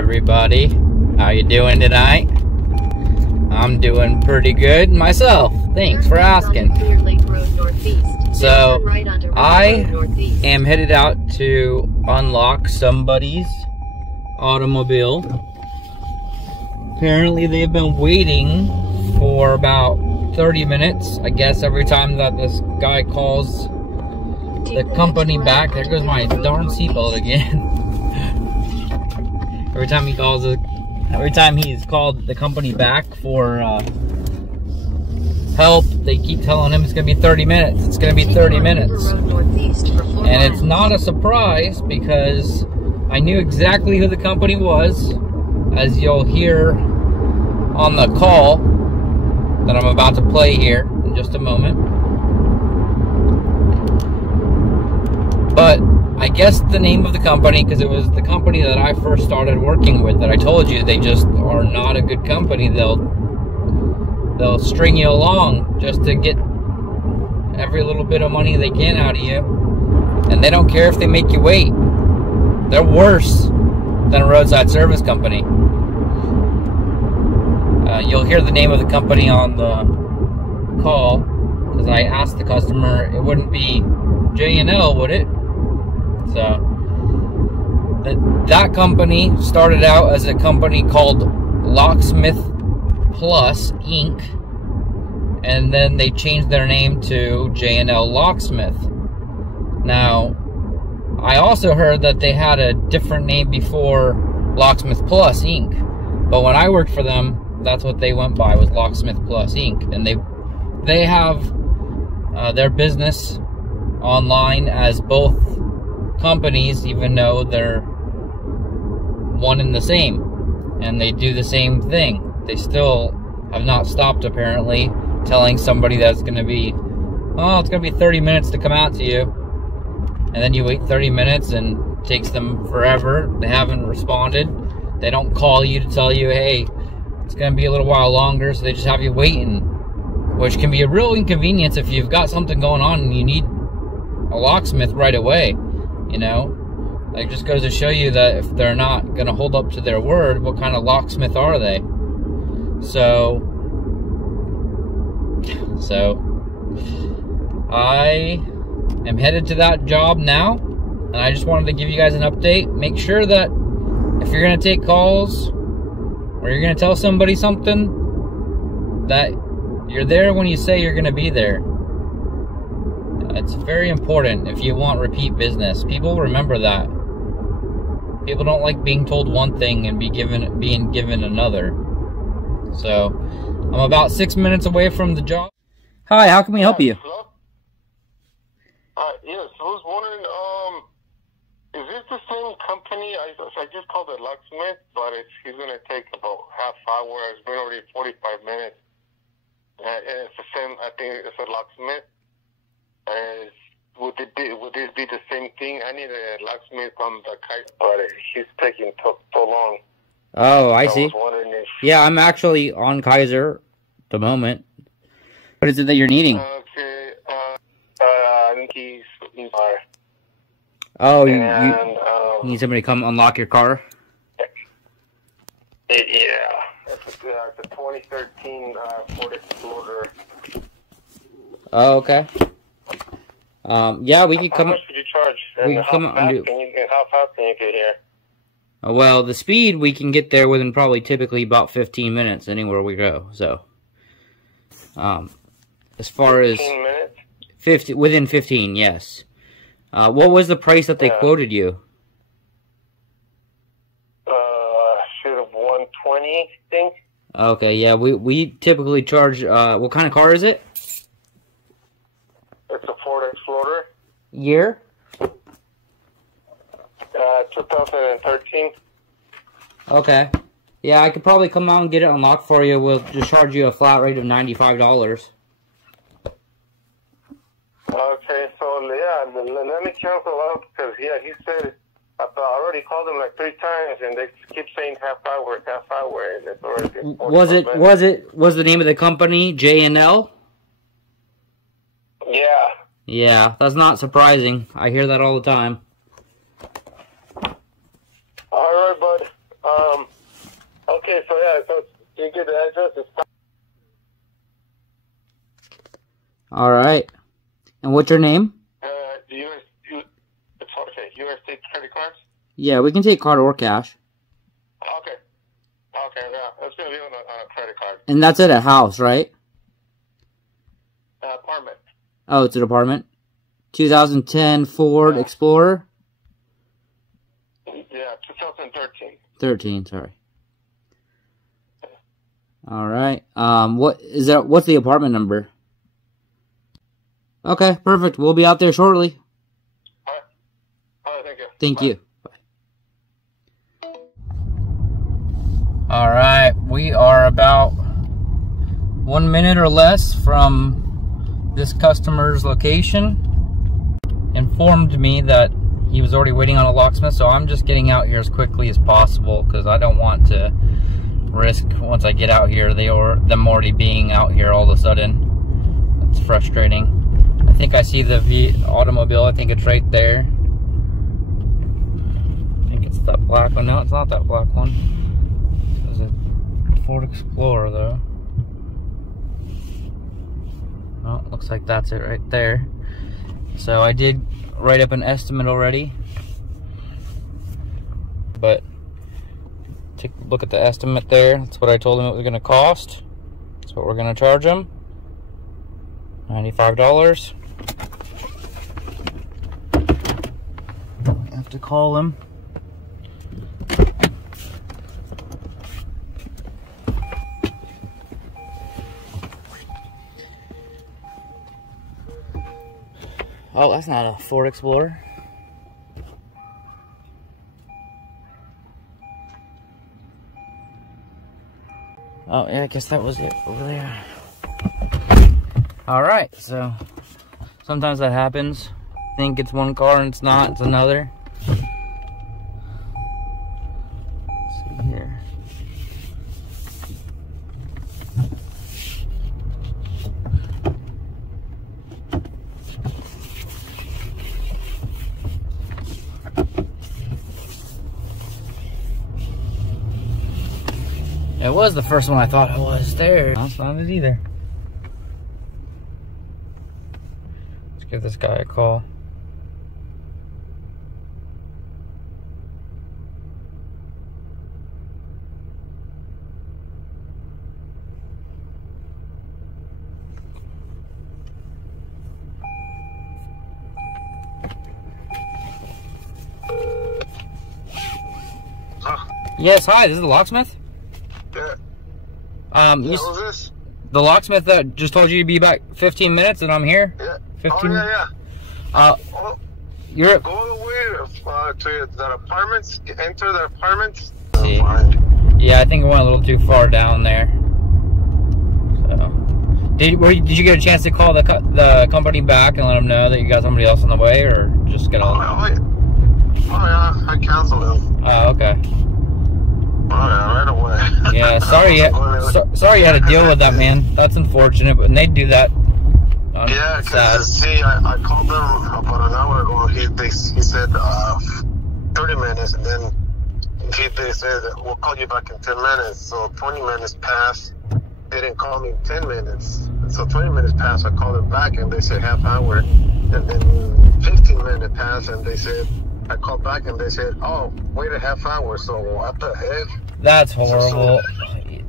everybody. How you doing tonight? I'm doing pretty good myself. Thanks for asking. So, I am headed out to unlock somebody's automobile. Apparently they've been waiting for about 30 minutes. I guess every time that this guy calls the company back, there goes my darn seatbelt again. Every time he's called the company back for help, they keep telling him it's gonna be 30 minutes. It's gonna be 30 minutes. And it's not a surprise because I knew exactly who the company was, as you'll hear on the call that I'm about to play here in just a moment. But I guessed the name of the company because it was the company that I first started working with, that I told you they just are not a good company. They'll string you along just to get every little bit of money they can out of you, and they don't care if they make you wait. They're worse than a roadside service company. You'll hear the name of the company on the call because I asked the customer. It wouldn't be J&L, would it? So that company started out as a company called Locksmith Plus Inc. And then they changed their name to J&L Locksmith. Now, I also heard that they had a different name before Locksmith Plus Inc. But when I worked for them, that's what they went by, was Locksmith Plus Inc. And they have their business online as both companies, even though they're one and the same, and they do the same thing. They still have not stopped, apparently, telling somebody that's going to be, oh, it's going to be 30 minutes to come out to you, and then you wait 30 minutes and it takes them forever. They haven't responded. They don't call you to tell you, hey, it's going to be a little while longer, so they just have you waiting, which can be a real inconvenience if you've got something going on and you need a locksmith right away. You know, like, just goes to show you that if they're not going to hold up to their word, what kind of locksmith are they? So I am headed to that job now, and I just wanted to give you guys an update. Make sure that if you're going to take calls or you're going to tell somebody something, that you're there when you say you're going to be there. It's very important if you want repeat business. People remember that. People don't like being told one thing and being given another. So, I'm about 6 minutes away from the job. Hi, how can we help you? Hello? Yes, I was wondering, is this the same company? I just called it Locksmith, but he's going to take about half hour. It's been already 45 minutes. And it's the same, I think it's a Locksmith. Would this be the same thing? I need a locksmith on the kite, but he's taking so long. Oh, I see. Was wondering if... Yeah, I'm actually on Kaiser at the moment. What is it that you're needing? Okay, I think he's car. Oh, you need somebody to come unlock your car? Yeah, it's a 2013 Ford Explorer. Oh, okay. Yeah, we could come. How much would you charge? We can come how fast can you get here? Well, the speed we can get there within probably typically about 15 minutes anywhere we go. So, as far 15 minutes? 50 within 15, yes. What was the price that they quoted you? Should have 120, I think. Okay, yeah, we typically charge. What kind of car is it? It's a Ford Explorer. Year? 2013. Okay. Yeah, I could probably come out and get it unlocked for you. We'll just charge you a flat rate of $95. Okay, so yeah, let me cancel out because he said I already called him like 3 times and they keep saying half hour, and it's already. Was the name of the company J&L? Yeah. Yeah, that's not surprising. I hear that all the time. All right, bud. Okay, so yeah, so you get the address. It's All right. And what's your name? it's okay. You guys take credit cards? Yeah, we can take card or cash. Okay. Okay, yeah, it's gonna be on a credit card. And that's at a house, right? Apartment. Oh, it's an apartment. 2010 Ford Explorer. Yeah, 2013. 13, sorry. All right. What is that? What's the apartment number? Okay, perfect. We'll be out there shortly. All right. All right, thank you. Thank Bye. you. Bye. All right, we are about 1 minute or less from this customer's location. Informed me that he was already waiting on a locksmith, so I'm just getting out here as quickly as possible because I don't want to risk once I get out here them already being out here all of a sudden. It's frustrating. I think I see the automobile. I think it's right there. I think it's that black one. No, it's not that black one. It's a Ford Explorer though. Oh, looks like that's it right there. So I did write up an estimate already, but take a look at the estimate there. That's what I told him it was going to cost. That's what we're going to charge him. $95. I have to call him. Oh, that's not a Ford Explorer. Oh, yeah, I guess that was it over there. Alright, so sometimes that happens. Think it's one car and it's not, it's another. Let's see here. It was the first one I thought it was there. No, it's not it either. Let's give this guy a call. Yes, hi, this is the locksmith? Yeah. Who's this? The locksmith that just told you to be back 15 minutes and I'm here? Yeah. 15 Oh, yeah. You're go all the way to the apartments, enter the apartments. See. Yeah, I think I went a little too far down there. So, did you get a chance to call the company back and let them know that you got somebody else on the way, or just get all? Oh yeah, I canceled him. Oh, okay. Oh yeah, right away. Yeah, sorry you had to deal with that, man. That's unfortunate, but they do that. Yeah, because see, I called them about an hour ago. He said 30 minutes, and then they said we'll call you back in 10 minutes. So 20 minutes passed. They didn't call me in 10 minutes. So 20 minutes passed. I called them back, and they said half hour. And then 15 minutes passed, and they said I called back, and they said, oh, wait a half hour. So what the heck? That's horrible.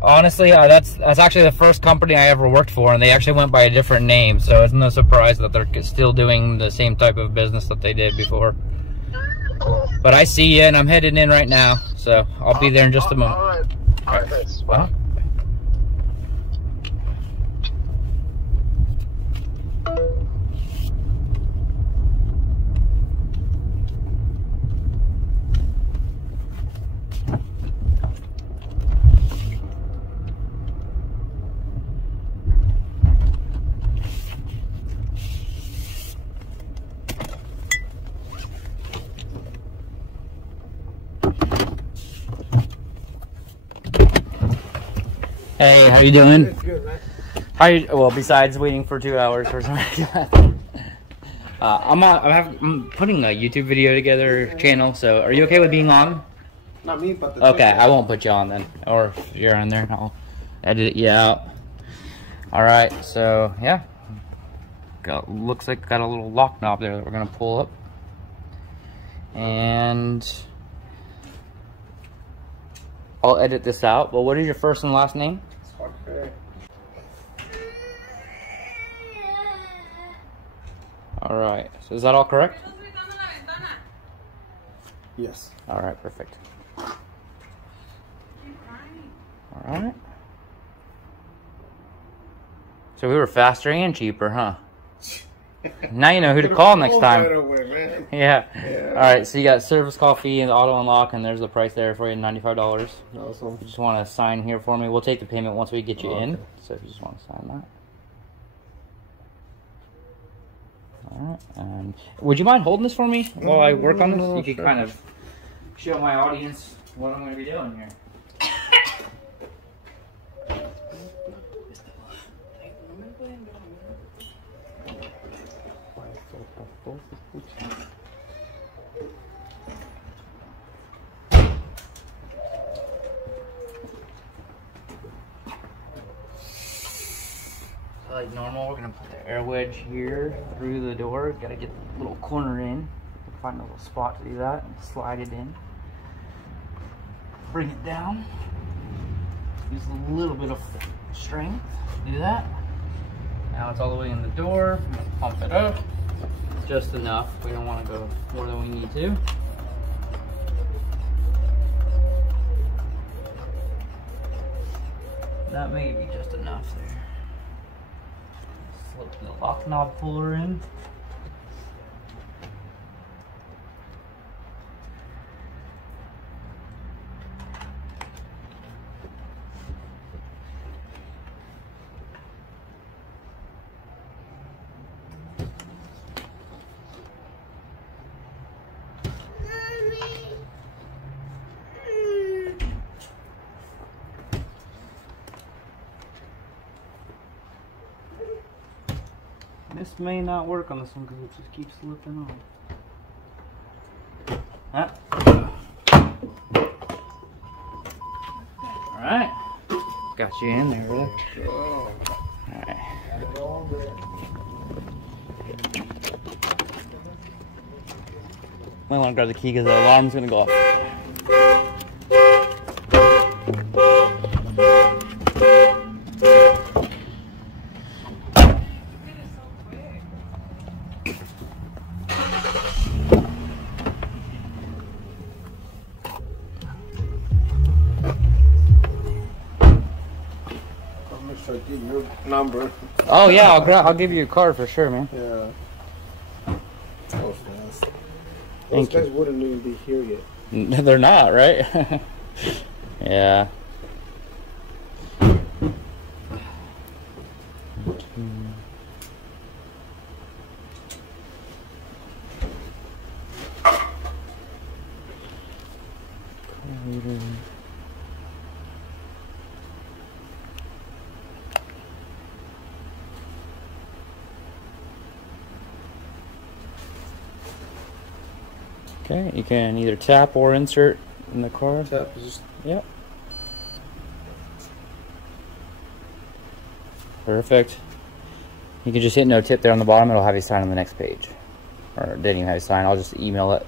Honestly, that's actually the first company I ever worked for, and they actually went by a different name, so it's no surprise that they're still doing the same type of business that they did before. But I see you, and I'm heading in right now, so I'll be there in just a moment. All right, thanks. Bye. Hey, how you doing? Good, man. Well, besides waiting for 2 hours for something. I'm putting a YouTube video together channel, so are you okay with being on? Not me, but the Okay, I won't put you on then. Or if you're on there, I'll edit you out. Alright, so yeah. Looks like got a little lock knob there that we're gonna pull up. And I'll edit this out, but what is your first and last name? Okay. Alright, so is that all correct? Yes. Alright, perfect. Alright. So we were faster and cheaper, huh? Now you know who to call next time. Right away, man. Yeah. Alright, so you got service call fee and the auto unlock, and there's the price there for you, $95. Awesome. You just want to sign here for me. We'll take the payment once we get you in. So if you just want to sign that. Alright, and would you mind holding this for me while I work on this? You can kind of show my audience what I'm going to be doing here. So like normal, we're going to put the air wedge here through the door. Got to get the little corner in. Find a little spot to do that and slide it in. Bring it down. Use a little bit of strength to do that. Now it's all the way in the door. Pump it up. Just enough. We don't want to go more than we need to. That may be just enough there. Slip the lock knob puller in. This may not work on this one because it just keeps slipping on. Alright. Got you in there, really. Alright. Might want to grab the key because the alarm's going to go off. Get your number. Oh yeah, I'll give you a card for sure, man. Yeah. That was fast. Those guys wouldn't even be here yet. They're not, right? Yeah. Okay, you can either tap or insert in the car. Tap is just... Yep. Perfect. You can just hit no tip there on the bottom. It'll have you sign on the next page. Or it didn't even have you sign. I'll just email it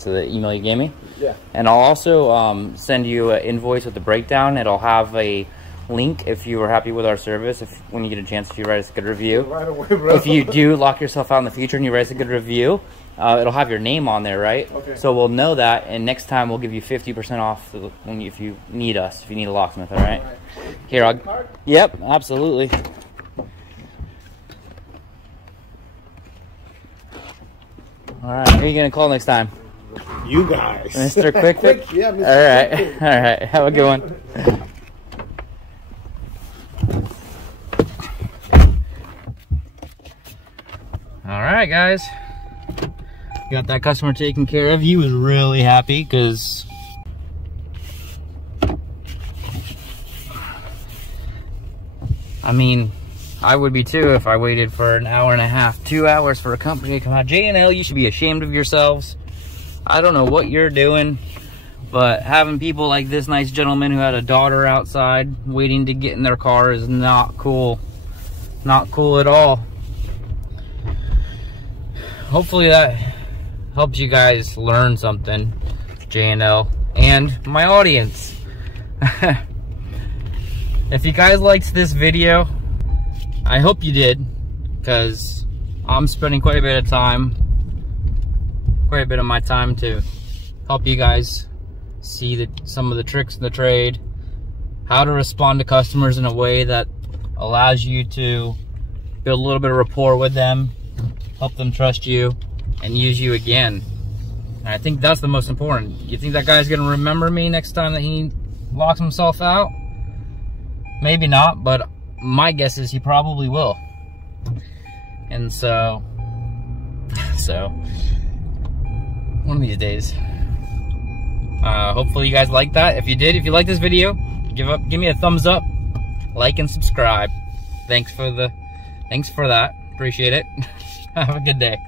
to the email you gave me. Yeah. And I'll also send you an invoice with the breakdown. It'll have a link if you are happy with our service. If when you get a chance, if you write us a good review. Right away, bro. If you do lock yourself out in the future and you write us a good review, it'll have your name on there, right? Okay. So we'll know that, and next time we'll give you 50% off if you need us, if you need a locksmith, all right? Here, I'll... Yep, absolutely. All right, who are you going to call next time? You guys. Mr. Quick Fix? Yeah, Mr. All right, Quick. all right. Have a good one. All right, guys. Got that customer taken care of. He was really happy because I mean, I would be too if I waited for an hour and a half, 2 hours for a company to come out. J&L, you should be ashamed of yourselves. I don't know what you're doing. But having people like this nice gentleman who had a daughter outside waiting to get in their car is not cool. Not cool at all. Hopefully that helps you guys learn something, J&L, and my audience. If you guys liked this video, I hope you did, because I'm spending quite a bit of my time to help you guys see some of the tricks in the trade, how to respond to customers in a way that allows you to build a little bit of rapport with them, help them trust you, and use you again. And I think that's the most important. You think that guy's gonna remember me next time that he locks himself out? Maybe not, but my guess is he probably will. And so one of these days. Hopefully you guys like that. If you did, if you like this video, give me a thumbs up, like and subscribe. Thanks for that. Appreciate it. Have a good day.